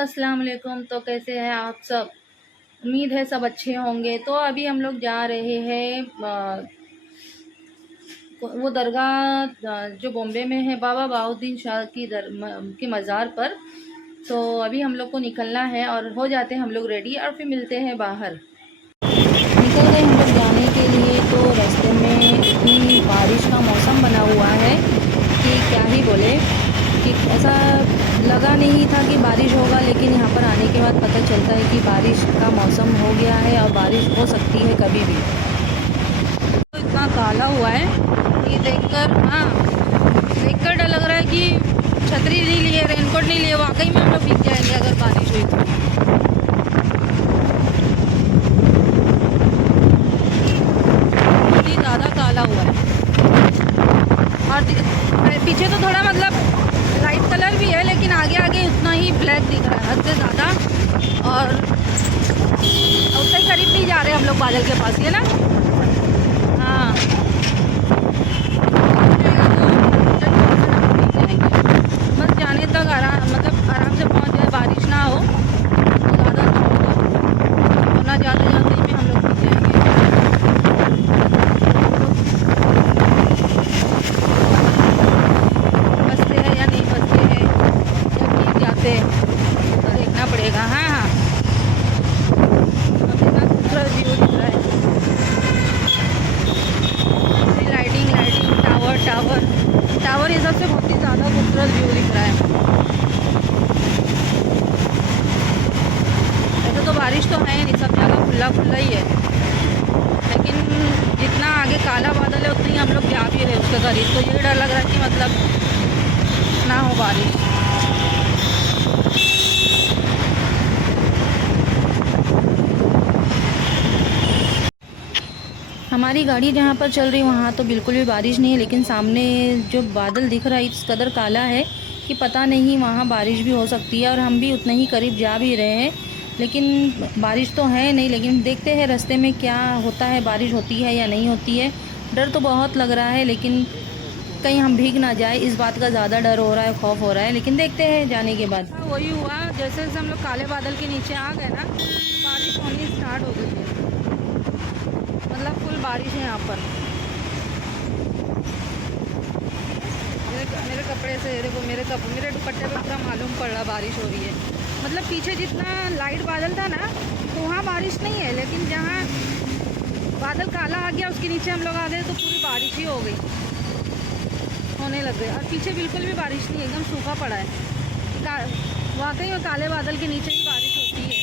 अस्सलाम वालेकुम। तो कैसे हैं आप सब? उम्मीद है सब अच्छे होंगे। तो अभी हम लोग जा रहे हैं वो दरगाह जो बॉम्बे में है, बाबा बाउद्दीन शाह की मज़ार पर। तो अभी हम लोग को निकलना है और हो जाते हैं हम लोग रेडी और फिर मिलते हैं बाहर। निकल गए हम लोग जाने के लिए। तो रास्ते में इतनी बारिश का मौसम बना हुआ है कि क्या ही बोले, कि ऐसा लगा नहीं था कि बारिश होगा, लेकिन यहाँ पर आने के बाद पता चलता है कि बारिश का मौसम हो गया है और बारिश हो सकती है कभी भी। तो इतना काला हुआ है कि देखकर देखकर डर लग रहा है कि छतरी नहीं लिए, रेनकोट नहीं लिए, वाकई में हम लोग भीग जाएंगे अगर बारिश हुई तो। बहुत ही ज़्यादा काला हुआ है। और पीछे तो थोड़ा मतलब लाइट कलर भी है, लेकिन आगे आगे उतना ही ब्लैक दिख रहा है, हद से ज़्यादा। और उतना ही करीब नहीं जा रहे हम लोग बादल के पास, ये ना। हाँ, बस जाने तक आराम से पहुंच जाए, बारिश ना हो तो ज़्यादा अच्छा होगा, वरना ज़्यादा जल्दी में हम लोग भीग जाएंगे। बसते हैं या नहीं बसते हैं, जब भीग जाते तो देखना पड़ेगा। हाँ हाँ, अब इतना खूबसूरत व्यू दिख रहा है। लाइटिंग टावर ये सबसे बहुत ही ज़्यादा खूबसूरत व्यू दिख रहा है। ऐसे तो बारिश तो है नहीं, सब जगह खुला ही है, लेकिन जितना आगे काला बादल है उतना ही हम लोग जा भी रहे उसके करीब। तो ये डर लग रहा है कि मतलब ना हो बारिश। हमारी गाड़ी जहाँ पर चल रही वहाँ तो बिल्कुल भी बारिश नहीं है, लेकिन सामने जो बादल दिख रहा है इस कदर काला है कि पता नहीं वहाँ बारिश भी हो सकती है। और हम भी उतने ही करीब जा भी रहे हैं, लेकिन बारिश तो है नहीं। लेकिन देखते हैं रास्ते में क्या होता है, बारिश होती है या नहीं होती है। डर तो बहुत लग रहा है, लेकिन कहीं हम भीग ना जाए इस बात का ज़्यादा डर हो रहा है, खौफ हो रहा है। लेकिन देखते हैं जाने के बाद। वही हुआ, जैसे जैसे हम लोग काले बादल के नीचे आ गए ना, बारिश होनी स्टार्ट हो गई है। मतलब फुल बारिश है यहाँ पर। मेरे कपड़े से देखो, मेरे दुपट्टे पे पूरा मालूम पड़ रहा बारिश हो रही है। मतलब पीछे जितना लाइट बादल था ना, तो वहाँ बारिश नहीं है, लेकिन जहाँ बादल काला आ गया उसके नीचे हम लोग आ गए तो पूरी बारिश ही हो गई, होने लग गई। और पीछे बिल्कुल भी बारिश नहीं है, एकदम सूखा पड़ा है। वाकई में काले बादल के नीचे ही बारिश होती है,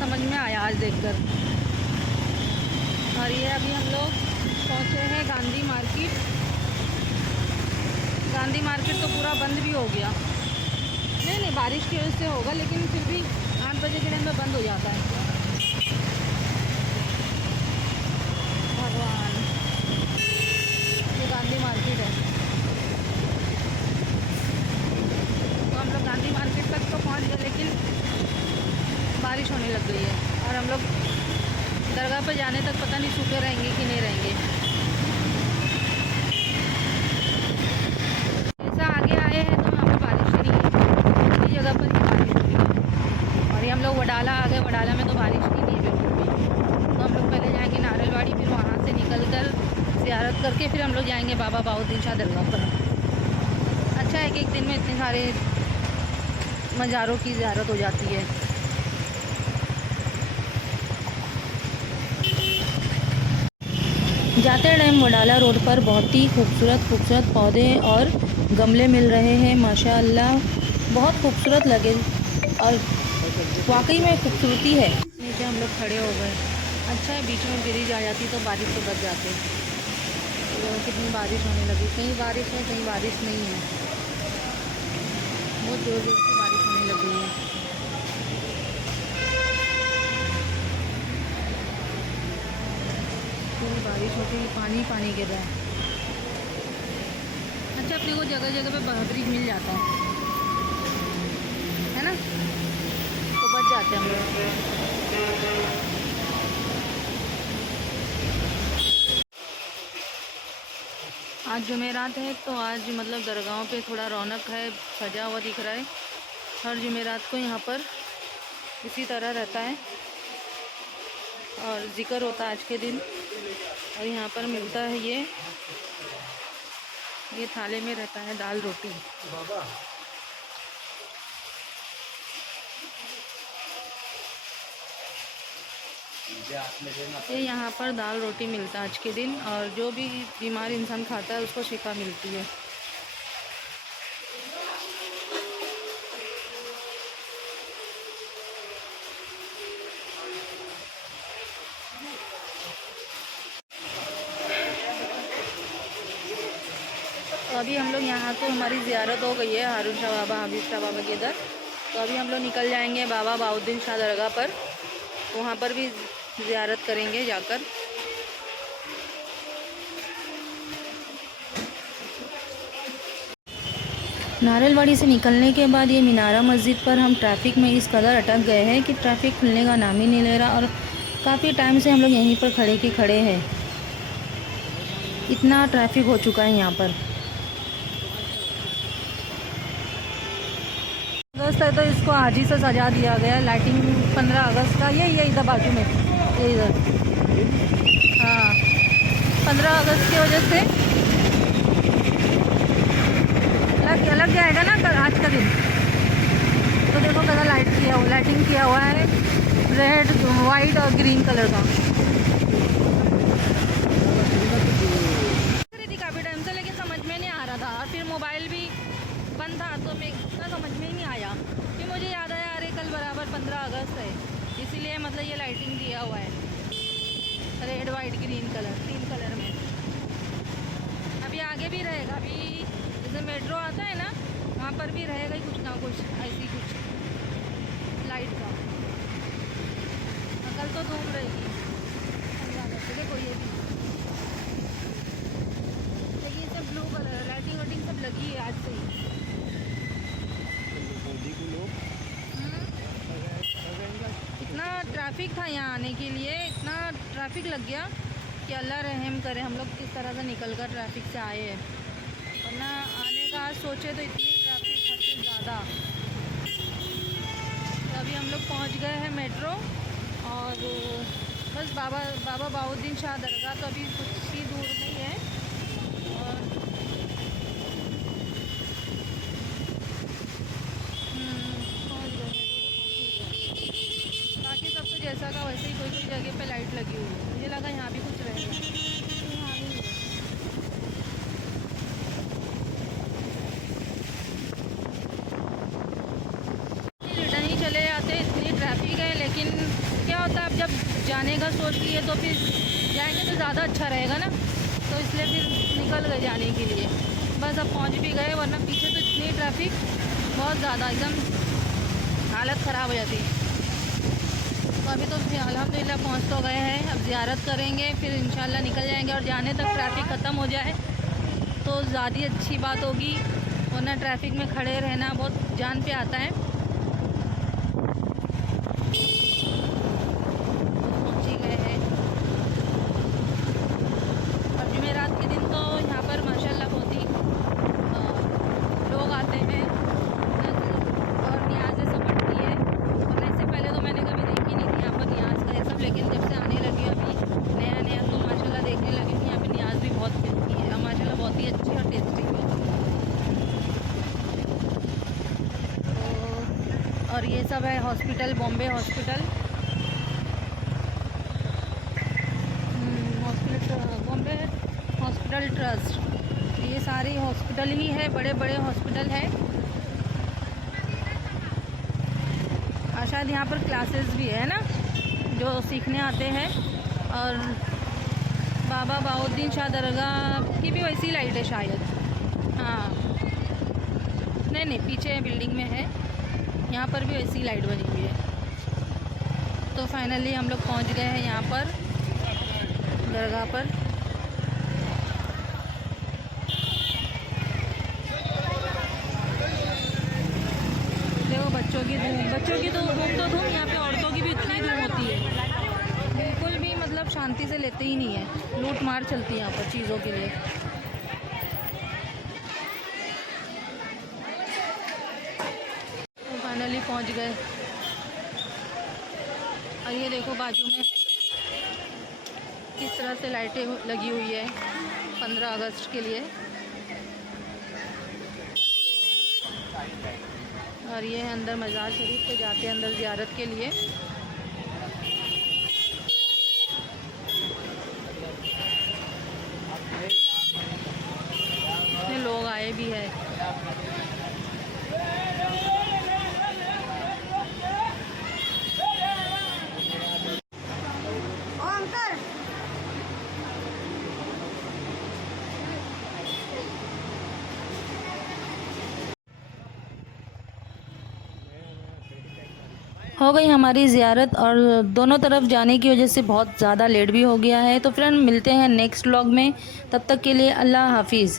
समझ में आया आज देखकर। और ये अभी हम लोग पहुँचे हैं गांधी मार्केट। गांधी मार्केट तो पूरा बंद भी हो गया। नहीं, बारिश की वजह से होगा, लेकिन फिर भी 8 बजे के टाइम में बंद हो जाता है। भगवान, ये गांधी मार्केट है। तो हम लोग गांधी मार्केट तक तो पहुंच गए, लेकिन बारिश होने लग गई है। और हम लोग दरगाह पर जाने तक पता नहीं सूखे रहेंगे कि नहीं रहेंगे। जैसा आगे आए हैं तो वहाँ पर बारिश ही नहीं है, इसी जगह पर ही बारिश हो रही है। और ये हम लोग वडाला आ गए, वडाला में तो बारिश ही नहीं है बिल्कुल भी। तो हम लोग पहले जाएंगे नारियलवाड़ी, फिर वहाँ से निकल कर ज़ियारत करके फिर हम लोग जाएंगे बाबा बाउद्दीन शाह दरगाह पर। अच्छा है कि एक दिन में इतने सारे मज़ारों की ज़ियारत हो जाती है। जाते टाइम वडाला रोड पर बहुत ही खूबसूरत पौधे और गमले मिल रहे हैं, माशाअल्लाह बहुत खूबसूरत लगे और वाकई में खूबसूरती है। नीचे हम लोग खड़े हो गए। अच्छा है, बीच में ब्रिज आ जाती तो बारिश से बच जाते। तो कितनी बारिश होने लगी, कहीं बारिश है कहीं बारिश नहीं है, बहुत ज़ोर ज़ोर से बारिश होने लग गई है। पूरी बारिश होती है, पानी गिर रहा है। अच्छा, अपने को जगह जगह पे ब्रिज मिल जाता है ना, तो बच जाते हैं हम लोग। आज जुमेरात है, तो आज मतलब दरगाहों पे थोड़ा रौनक है, सजा हुआ दिख रहा है। हर जुमेरात को यहाँ पर इसी तरह रहता है और ज़िक्र होता है आज के दिन। और यहाँ पर मिलता है ये थाले में रहता है दाल रोटी। ये यहाँ पर दाल रोटी मिलता है आज के दिन, और जो भी बीमार इंसान खाता है उसको शिफा मिलती है। तो अभी हम लोग यहाँ तो हमारी ज़ियारत हो गई है हारून शाह बाबा, हबीब शाह बाबा के इधर। तो अभी हम लोग निकल जाएंगे बाबा बाउद्दीन शाह दरगाह पर, वहाँ पर भी ज़ियारत करेंगे जाकर। नारियलवाड़ी से निकलने के बाद ये मीनारा मस्जिद पर हम ट्रैफिक में इस कदर अटक गए हैं कि ट्रैफिक खुलने का नाम ही नहीं ले रहा, और काफ़ी टाइम से हम लोग यहीं पर खड़े हैं। इतना ट्रैफिक हो चुका है यहाँ पर। अगस्त है तो इसको आज ही से सजा दिया गया है, लाइटिंग 15 अगस्त का। ये इधर बाजू में, ये इधर, हाँ 15 अगस्त की वजह से लग जाएगा ना कल, आज का दिन। तो देखो कैसा लाइटिंग किया हुआ है, रेड वाइट और ग्रीन कलर का। खरीदी काफ़ी टाइम से, लेकिन समझ में नहीं आ रहा था, और फिर मोबाइल भी बंद था तो मैं इतना समझ में ही नहीं आया। फिर मुझे याद आया अरे कल बराबर 15 अगस्त है, इसीलिए मतलब ये लाइटिंग दिया हुआ है red white green colour, 3 colour में। अभी आगे भी रहेगा, अभी जैसे मेट्रो आता है ना वहाँ पर भी रहेगा ही कुछ ना कुछ ऐसी कुछ लाइट का। कल तो धूम रहेगी देखो ये भी, लेकिन इससे ब्लू कलर लाइटिंग वाइटिंग सब लगी है आज से ही। इतना ट्रैफिक था यहाँ आने के लिए, इतना ट्रैफिक लग गया कि अल्लाह रहम करे हम लोग किस तरह से निकल कर ट्रैफिक से आए हैं, वरना आने का आज सोचे तो इतनी ट्रैफिक हद से ज़्यादा। तो अभी हम लोग पहुँच गए हैं मेट्रो, और बस बाबा बाउद्दीन शाह दरगाह तो अभी कुछ ही दूर में ही है। और पहुँच गए, बाकी सब तो जैसा का वैसे ही, कोई जगह पे लाइट लगी हुई है। मुझे लगा यहाँ भी कुछ रहेगा, यहाँ नहीं है। रिटर्न ही चले जाते, इतनी ट्रैफिक है। लेकिन क्या होता है, अब जब जाने का सोच लिए तो फिर जाएंगे तो ज़्यादा अच्छा रहेगा ना, तो इसलिए फिर निकल गए जाने के लिए। बस अब पहुंच भी गए, वरना पीछे तो इतनी ट्रैफिक बहुत ज़्यादा, एकदम हालत ख़राब हो जाती है। तो अभी तो अल्हम्दुलिल्लाह पहुंच तो गए हैं, अब ज़ियारत करेंगे, फिर इंशाल्लाह निकल जाएंगे। और जाने तक ट्रैफिक ख़त्म हो जाए तो ज़्यादा अच्छी बात होगी, वरना ट्रैफिक में खड़े रहना बहुत जान पे आता है। और ये सब है hospital, Bombay hospital, Bombay hospital trust. ये सारी हॉस्पिटल ही है, बड़े बड़े हॉस्पिटल है। और शायद यहाँ पर क्लासेस भी है ना, जो सीखने आते हैं। और बाबा बाउद्दीन शाह दरगाह की भी वैसी लाइट है शायद, हाँ नहीं पीछे बिल्डिंग में है, यहाँ पर भी वैसी लाइट बनी हुई है। तो फाइनली हम लोग पहुँच गए हैं यहाँ पर दरगाह पर। देखो बच्चों की तो धूम, यहाँ पे औरतों की भी इतनी धूम होती है, बिल्कुल भी मतलब शांति से लेते ही नहीं है, लूट मार चलती है यहाँ पर चीज़ों के लिए। फाइनली पहुंच गए। और ये देखो बाजू में किस तरह से लाइटें लगी हुई है 15 अगस्त के लिए। और ये है अंदर मज़ार शरीफ पे जाते हैं अंदर ज़ियारत के लिए। इतने लोग आए भी हैं। हो गई हमारी ज़ियारत और दोनों तरफ जाने की वजह से बहुत ज़्यादा लेट भी हो गया है। तो फ्रेंड मिलते हैं नेक्स्ट व्लॉग में, तब तक के लिए अल्लाह हाफिज़।